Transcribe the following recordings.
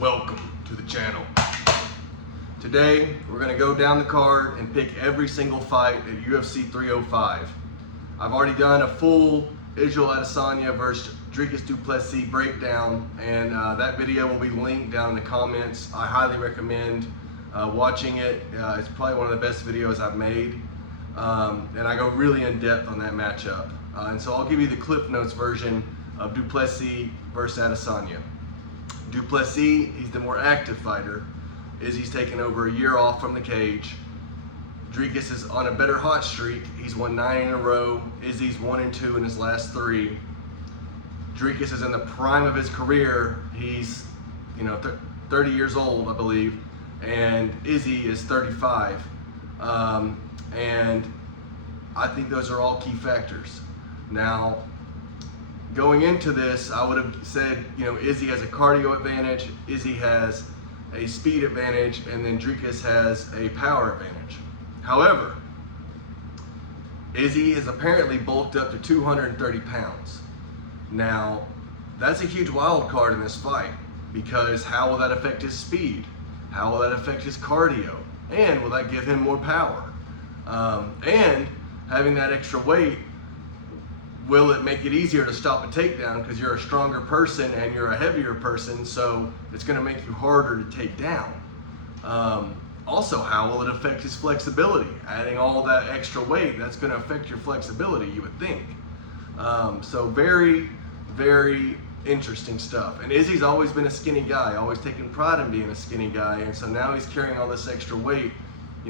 Welcome to the channel. Today, we're gonna go down the card and pick every single fight at UFC 305. I've already done a full Israel Adesanya versus du Plessis breakdown, and that video will be linked down in the comments. I highly recommend watching it. It's probably one of the best videos I've made. And I go really in depth on that matchup. And so I'll give you the Cliff Notes version of du Plessis versus Adesanya. Du Plessis, he's the more active fighter. Izzy's taken over a year off from the cage. Dricus is on a better hot streak. He's won 9 in a row. Izzy's 1-2 in his last 3. Dricus is in the prime of his career. He's 30 years old, I believe, and Izzy is 35. And I think those are all key factors. Now, going into this, I would have said, Izzy has a cardio advantage, Izzy has a speed advantage, and then Dricus has a power advantage. However, Izzy is apparently bulked up to 230 pounds. Now, that's a huge wild card in this fight, because how will that affect his speed? How will that affect his cardio? And will that give him more power? And having that extra weight, will it make it easier to stop a takedown because you're a stronger person and you're a heavier person, so it's going to make you harder to take down? Also, how will it affect his flexibility? Adding all that extra weight, that's going to affect your flexibility, you would think. So very, very interesting stuff. And Izzy's always been a skinny guy, always taken pride in being a skinny guy, and so now he's carrying all this extra weight.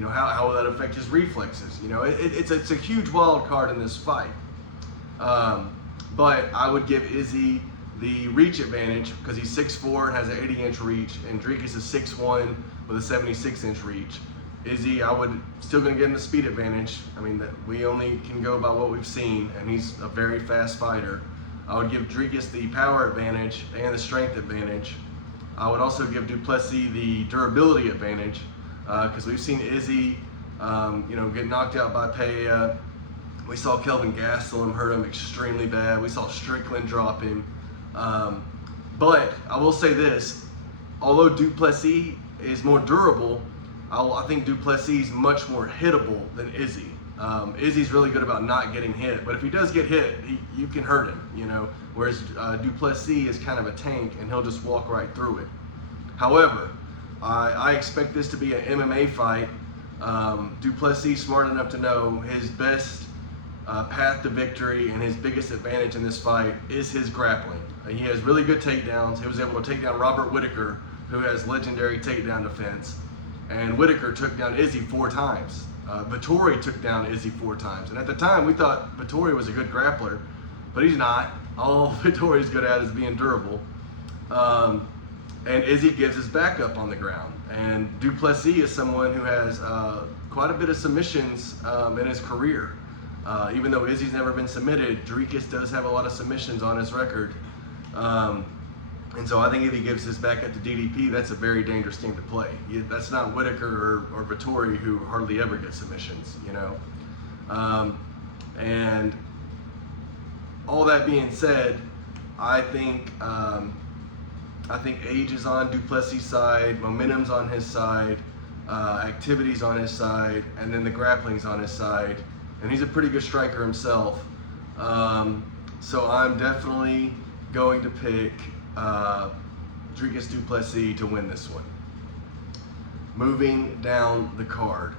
How will that affect his reflexes? It's a huge wild card in this fight. But I would give Izzy the reach advantage because he's 6'4" and has an 80-inch reach, and Dricus is 6'1" with a 76-inch reach. Izzy, I would still gonna give him the speed advantage. I mean, we only can go by what we've seen, and he's a very fast fighter. I would give Dricus the power advantage and the strength advantage. I would also give du Plessis the durability advantage because we've seen Izzy, get knocked out by Pereira. We saw Kelvin Gastelum hurt him extremely bad. We saw Strickland drop him. But I will say this, although du Plessis is more durable, I think du Plessis is much more hittable than Izzy. Izzy's really good about not getting hit, but if he does get hit, you can hurt him, whereas du Plessis is kind of a tank and he'll just walk right through it. However, I expect this to be an MMA fight. Du Plessis smart enough to know his best path to victory and his biggest advantage in this fight is his grappling. He has really good takedowns. He was able to take down Robert Whitaker, who has legendary takedown defense, and Whitaker took down Izzy 4 times. Vettori took down Izzy 4 times, and at the time we thought Vettori was a good grappler, but he's not. All Vettori's good at is being durable. And Izzy gives his backup on the ground, and du Plessis is someone who has quite a bit of submissions in his career. Even though Izzy's never been submitted, Dricus does have a lot of submissions on his record. And so I think if he gives his back up to DDP, that's a very dangerous team to play. That's not Whitaker or Vettori, who hardly ever get submissions, And all that being said, I think age is on du Plessis' side, momentum's on his side, activity's on his side, and then the grappling's on his side. And he's a pretty good striker himself. So I'm definitely going to pick Dricus du Plessis to win this one. Moving down the card,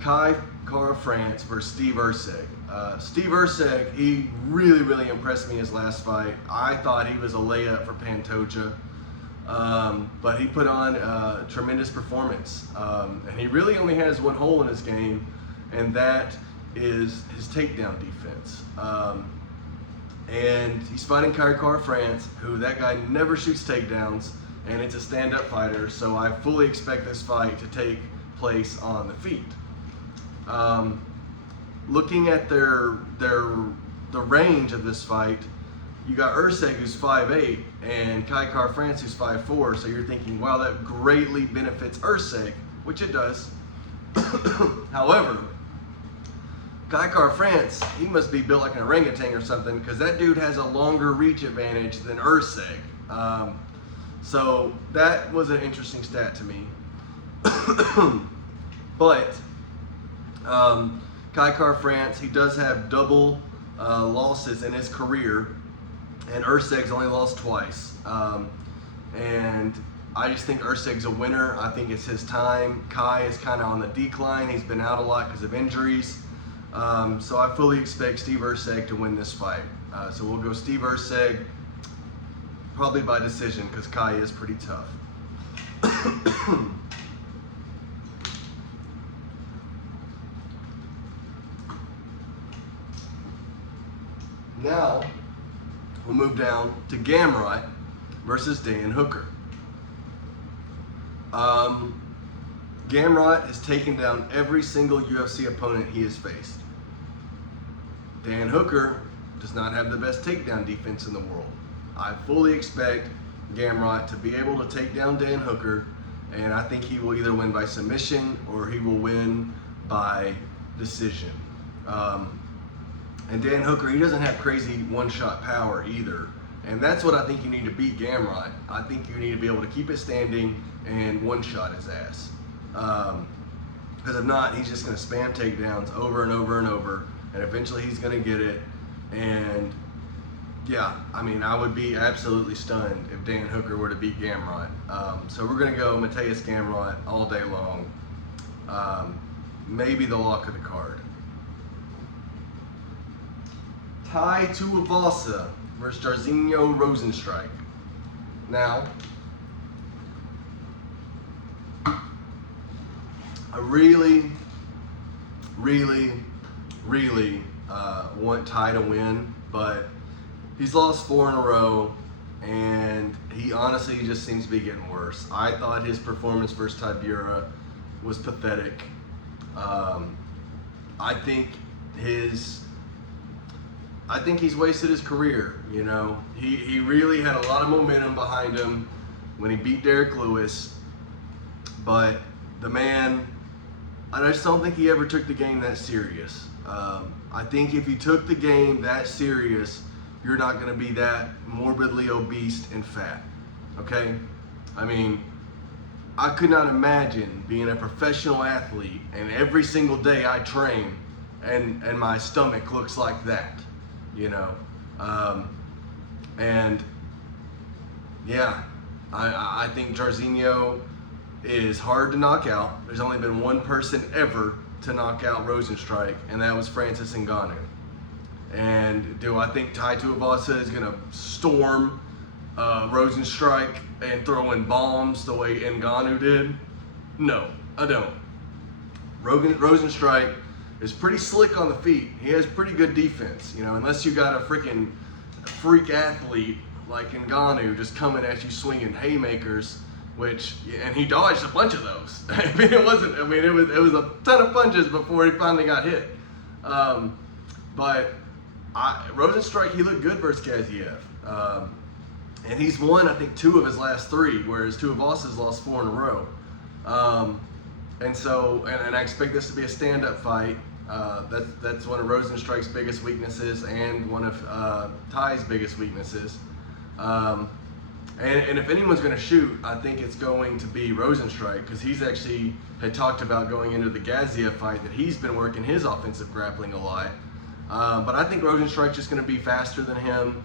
Kai Kara-France versus Steve Erceg. Steve Erceg, he really, really impressed me his last fight. I thought he was a layup for Pantoja, but he put on a tremendous performance. And he really only has one hole in his game, and that is his takedown defense. And he's fighting Kai Kara-France, who that guy never shoots takedowns, and it's a stand-up fighter, so I fully expect this fight to take place on the feet. Looking at the range of this fight, you got Erceg, who's 5'8", and Kai Kara-France, who's 5'4", so you're thinking, wow, that greatly benefits Erceg, which it does. However, Kai Kara-France, he must be built like an orangutan or something, because that dude has a longer reach advantage than Erceg. So that was an interesting stat to me. But Kai Car-France, he does have double losses in his career, and Urseg's only lost twice. And I just think Urseg's a winner. I think it's his time. Kai is kind of on the decline. He's been out a lot because of injuries. So I fully expect Steve Urseg to win this fight. So we'll go Steve Urseg, probably by decision, because Kai is pretty tough. Now, we'll move down to Gamrot versus Dan Hooker. Gamrot has taken down every single UFC opponent he has faced. Dan Hooker does not have the best takedown defense in the world. I fully expect Gamrot to be able to take down Dan Hooker, and I think he will either win by submission or he will win by decision. And Dan Hooker, he doesn't have crazy one-shot power either. And that's what I think you need to beat Gamrot. I think you need to be able to keep it standing and one-shot his ass. Because if not, he's just going to spam takedowns over and over and over, and eventually he's going to get it. And yeah, I mean, I would be absolutely stunned if Dan Hooker were to beat Gamrot. So we're going to go Mateus Gamrot all day long. Maybe the lock of the card. Tai Tuivasa versus Jairzinho Rozenstruik. Now, I really want Tai to win, but he's lost 4 in a row, and he honestly just seems to be getting worse. I thought his performance versus Tybura was pathetic. I think he's wasted his career. You know, he really had a lot of momentum behind him when he beat Derek Lewis, but the man, I just don't think he ever took the game that serious. I think if you took the game that serious, you're not going to be that morbidly obese and fat. Okay? I mean, I could not imagine being a professional athlete and every single day I train and my stomach looks like that. You know, and yeah, I think Jairzinho is hard to knock out. There's only been one person ever to knock out Rozenstruik, and that was Francis Ngannou. And do I think Tai Tuivasa is going to storm Rozenstruik and throw in bombs the way Ngannou did? No, I don't. Rozenstruik is pretty slick on the feet. He has pretty good defense, you know, unless you got a freaking freak athlete like Ngannou just coming at you swinging haymakers, and he dodged a bunch of those. I mean, it was a ton of punches before he finally got hit. But Rozenstruik, he looked good versus Gaziev. And he's won, I think, 2 of his last 3, whereas Tuivasa's lost 4 in a row. And so, and I expect this to be a stand-up fight. That's one of Rozenstruik's biggest weaknesses and one of Tai's biggest weaknesses. And if anyone's going to shoot, I think it's going to be Rozenstruik, because he's actually had talked about going into the Gaziev fight that he's been working his offensive grappling a lot. But I think Rozenstruik's just going to be faster than him.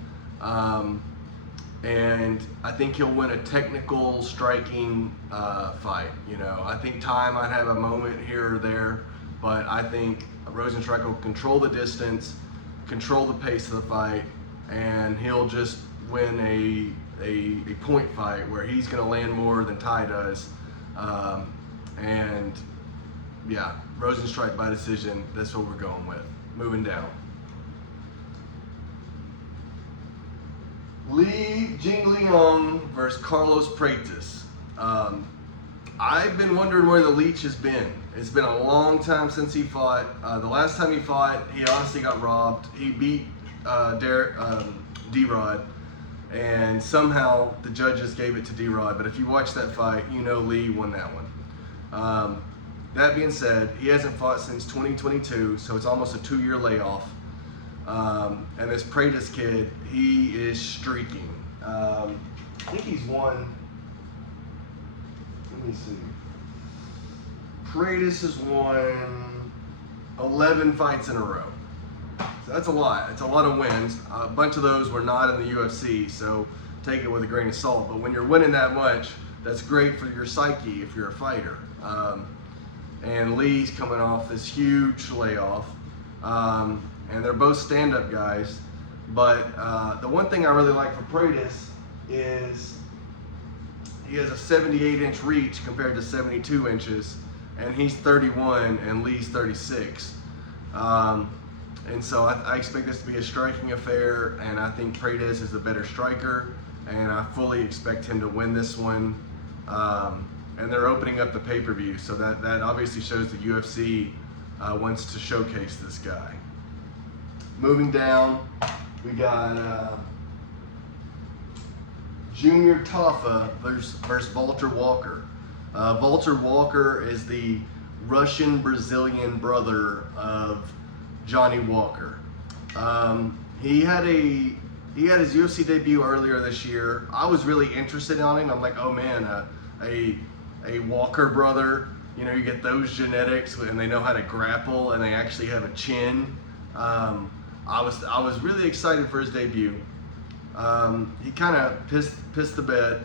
And I think he'll win a technical striking fight. You know, I think Tai might have a moment here or there, but I think Rozenstruik will control the distance, control the pace of the fight, and he'll just win a point fight where he's going to land more than Tai does. And yeah, Rozenstruik by decision. That's what we're going with. Moving down. Li Jingliang versus Carlos Praetis. I've been wondering where the Leech has been. It's been a long time since he fought. The last time he fought, he honestly got robbed. He beat D-Rod, and somehow the judges gave it to D-Rod. But if you watch that fight, you know Lee won that one. That being said, he hasn't fought since 2022, so it's almost a 2-year layoff. And this Praetis kid, he is streaking. I think he's won Let me see. Plessis has won 11 fights in a row. So that's a lot. It's a lot of wins. A bunch of those were not in the UFC, so take it with a grain of salt. But when you're winning that much, that's great for your psyche if you're a fighter. And Lee's coming off this huge layoff. And they're both stand-up guys. But the one thing I really like for Plessis is he has a 78-inch reach compared to 72 inches, and he's 31 and Lee's 36. And so I expect this to be a striking affair, and I think Plessis is the better striker, and I fully expect him to win this one. And they're opening up the pay-per-view, so that obviously shows the UFC wants to showcase this guy. Moving down, we got Junior Tafa versus Walter Walker. Walter Walker is the Russian-Brazilian brother of Johnny Walker. He had his UFC debut earlier this year. I was really interested in him. I'm like, oh man, a Walker brother. You know, you get those genetics, and they know how to grapple, and they actually have a chin. I was really excited for his debut. He kind of pissed the bed.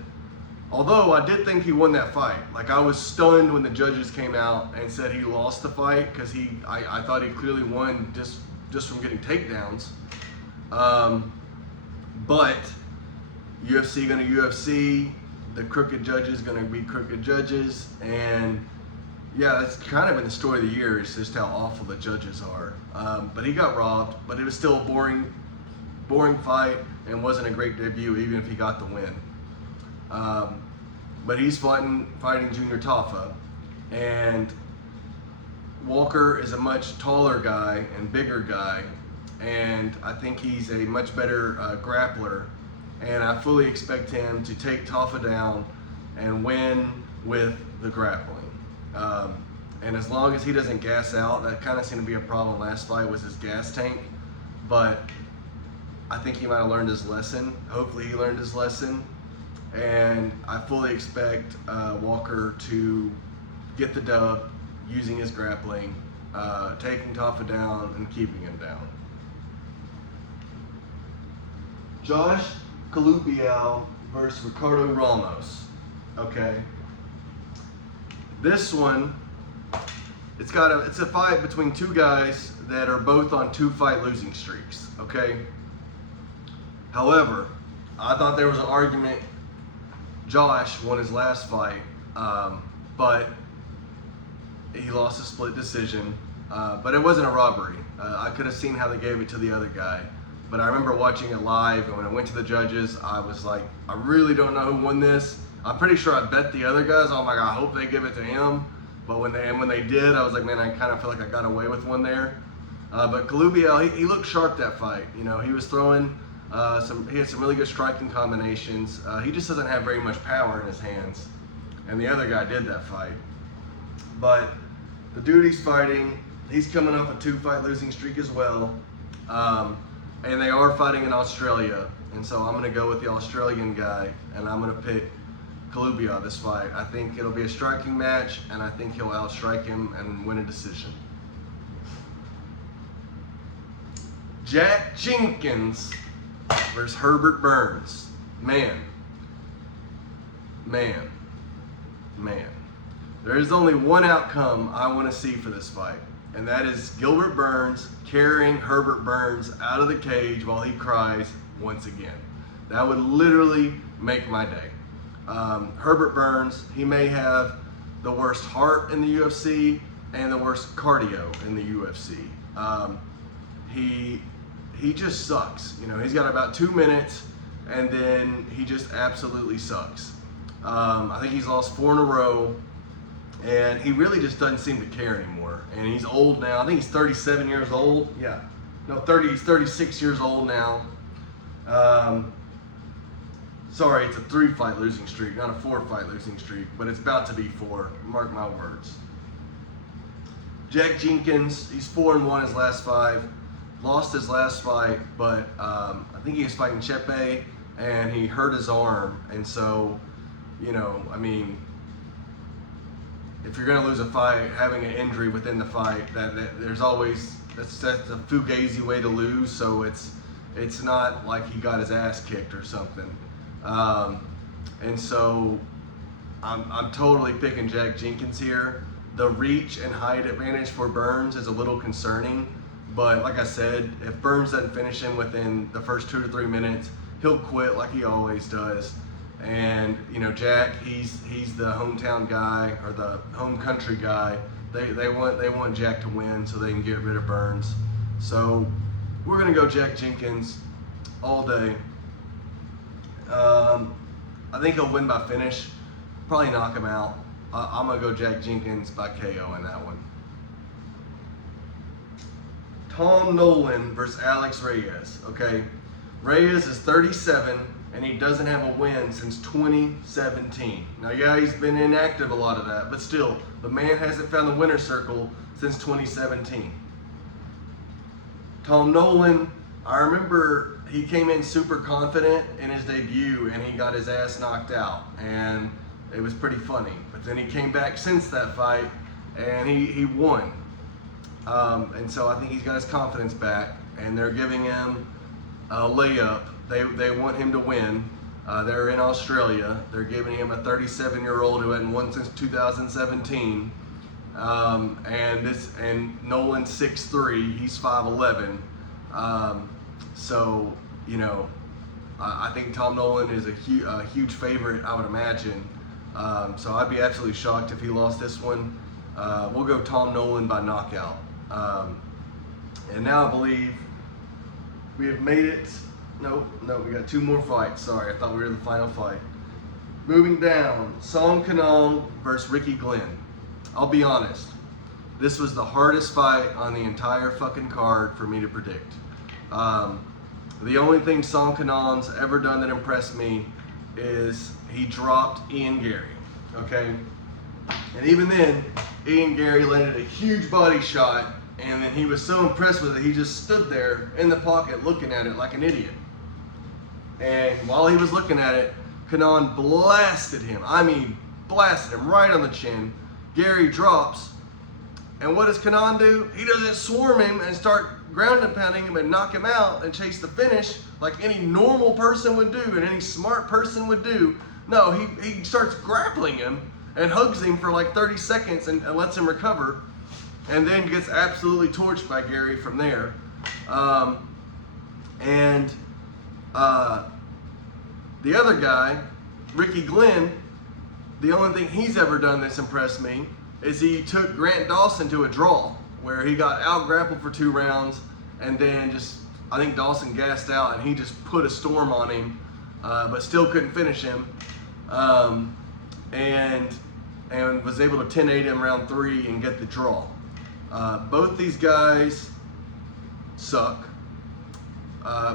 Although I did think he won that fight. Like, I was stunned when the judges came out and said he lost the fight, because I thought he clearly won just from getting takedowns. But UFC gonna UFC, the crooked judges gonna be crooked judges, and yeah, that's kind of been the story of the year, is just how awful the judges are. But he got robbed, but it was still a boring fight and wasn't a great debut, even if he got the win. But he's fighting Junior Tafa, and Walker is a much taller guy and bigger guy, and I think he's a much better grappler, and I fully expect him to take Tafa down and win with the grappling. And as long as he doesn't gas out, that kind of seemed to be a problem last fight, was his gas tank, but I think he might have learned his lesson. Hopefully he learned his lesson. And I fully expect Walker to get the dub using his grappling, taking Tafa down and keeping him down. Josh Kalupiel versus Ricardo Ramos. Okay. This one, it's a fight between two guys that are both on 2-fight losing streaks. Okay. However, I thought there was an argument. Josh won his last fight, but he lost a split decision. But it wasn't a robbery. I could have seen how they gave it to the other guy. But I remember watching it live, and when I went to the judges, I was like, I really don't know who won this. I'm pretty sure I bet the other guys. I'm like, I hope they give it to him. But when they did, I was like, man, I kind of feel like I got away with one there. But Kalupiel, he looked sharp that fight. You know, he was throwing. He had some really good striking combinations. He just doesn't have very much power in his hands, and the other guy did that fight. But the dude he's fighting, he's coming off a 2-fight losing streak as well, and they are fighting in Australia, and so I'm going to go with the Australian guy, and I'm going to pick Kalupiel this fight. I think it'll be a striking match, and I think he'll outstrike him and win a decision. Jack Jenkins versus Herbert Burns. Man. There is only one outcome I want to see for this fight, and that is Gilbert Burns carrying Herbert Burns out of the cage while he cries once again. That would literally make my day. Herbert Burns, he may have the worst heart in the UFC and the worst cardio in the UFC. He just sucks. You know, he's got about 2 minutes, and then he just absolutely sucks. I think he's lost 4 in a row, and he really just doesn't seem to care anymore. And he's old now. I think he's 37 years old. Yeah, no, he's 36 years old now. Sorry, it's a 3-fight losing streak, not a 4-fight losing streak, but it's about to be 4. Mark my words. Jack Jenkins, he's 4-1 his last 5. Lost his last fight, but I think he was fighting Chepe, and he hurt his arm, and so, you know, I mean, if you're going to lose a fight, having an injury within the fight, that there's always that's a fugazi way to lose. So it's not like he got his ass kicked or something. And so I'm totally picking Jack Jenkins here. The reach and height advantage for Burns is a little concerning, but like I said, if Burns doesn't finish him within the first 2 to 3 minutes, he'll quit like he always does. And you know, Jack, he's the hometown guy or the home country guy. They want Jack to win so they can get rid of Burns. So we're gonna go Jack Jenkins all day. I think he'll win by finish, probably knock him out. I'm gonna go Jack Jenkins by KO in that one. Tom Nolan versus Alex Reyes. Okay, Reyes is 37 and he doesn't have a win since 2017. Now, yeah, he's been inactive a lot of that, but still, the man hasn't found the winner's circle since 2017. Tom Nolan, I remember he came in super confident in his debut and he got his ass knocked out, and it was pretty funny. But then he came back since that fight and he won. And so I think he's got his confidence back, and they're giving him a layup. They want him to win. They're in Australia. They're giving him a 37-year-old who hadn't won since 2017. And Nolan's 6'3", he's 5'11". So, you know, I think Tom Nolan is a huge favorite, I would imagine. So I'd be absolutely shocked if he lost this one. We'll go Tom Nolan by knockout. And now I believe we have made it. No, we got 2 more fights. Sorry, I thought we were in the final fight. Moving down, Song Kanong versus Ricky Glenn. I'll be honest, this was the hardest fight on the entire fucking card for me to predict. The only thing Song Kanong's ever done that impressed me is he dropped Ian Gary, okay? And even then, Ian Gary landed a huge body shot, and then he was so impressed with it, he just stood there in the pocket looking at it like an idiot. And while he was looking at it, Kanong blasted him. I mean, blasted him right on the chin. Gary drops, and what does Kanong do? He doesn't swarm him and start ground and pounding him and knock him out and chase the finish like any normal person would do and any smart person would do. No, he starts grappling him and hugs him for like 30 seconds and lets him recover, and then gets absolutely torched by Gary from there. The other guy, Ricky Glenn, the only thing he's ever done that's impressed me is he took Grant Dawson to a draw where he got out-grappled for 2 rounds, and then I think Dawson gassed out and he just put a storm on him, but still couldn't finish him, and was able to 10-8 him round 3 and get the draw. Both these guys suck.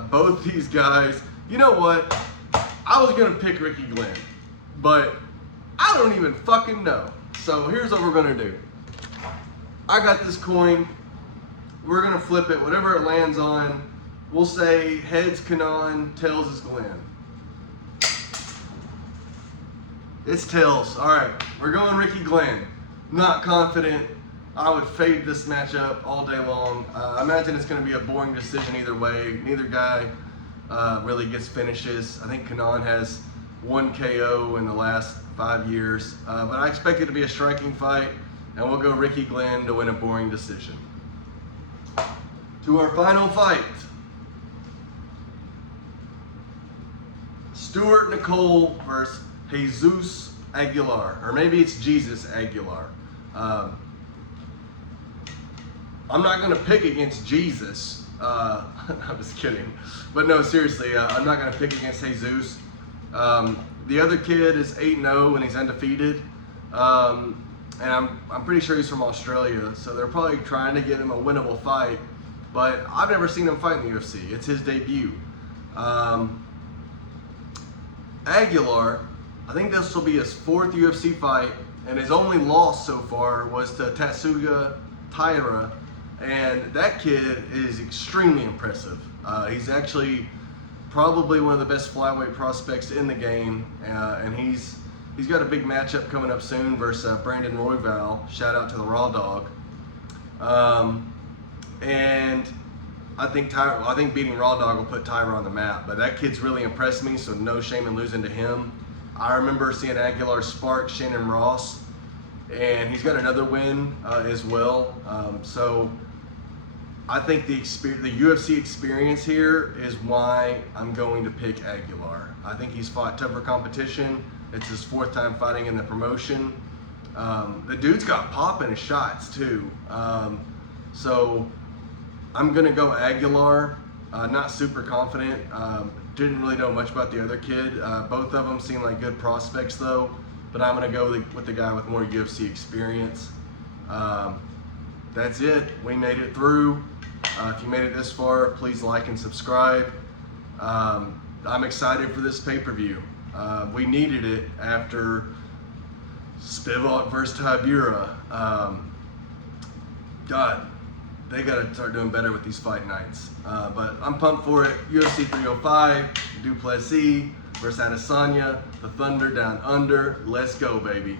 Both these guys, you know what? I was gonna pick Ricky Glenn, but I don't even fucking know. So here's what we're gonna do. I got this coin. We're gonna flip it, whatever it lands on. We'll say heads Kanong, tails is Glenn. It's tails. All right, we're going Ricky Glenn. Not confident. I would fade this matchup all day long. I imagine it's going to be a boring decision either way. Neither guy really gets finishes. I think Kanong has 1 KO in the last 5 years. But I expect it to be a striking fight, and we'll go Ricky Glenn to win a boring decision. To our final fight. Stuart Nicole versus Jesus Aguilar. Or maybe it's Jesus Aguilar. I'm not going to pick against Jesus. I'm just kidding. But no, seriously, I'm not going to pick against Jesus. The other kid is 8-0 and he's undefeated. And I'm pretty sure he's from Australia, so they're probably trying to give him a winnable fight. But I've never seen him fight in the UFC. It's his debut. Aguilar, I think this will be his 4th UFC fight, and his only loss so far was to Tatsuya Taira. And that kid is extremely impressive. He's actually probably one of the best flyweight prospects in the game, and he's he's got a big matchup coming up soon versus Brandon Royval. Shout out to the Raw Dog. And I think beating Raw Dog will put Tyra on the map. But that kid's really impressed me, so no shame in losing to him. I remember seeing Aguilar spark Shannon Ross, and he's got another win as well. So I think the UFC experience here is why I'm going to pick Aguilar. I think he's fought tougher competition. It's his 4th time fighting in the promotion. The dude's got pop in his shots too. So I'm gonna go Aguilar. Not super confident. Didn't really know much about the other kid. Both of them seem like good prospects though, but I'm gonna go with the guy with more UFC experience. That's it. We made it through. If you made it this far, please like and subscribe. I'm excited for this pay-per-view. We needed it after Spivak versus Tybura. God, they gotta start doing better with these fight nights. But I'm pumped for it. UFC 305, Du Plessis versus Adesanya, the Thunder down under. Let's go, baby.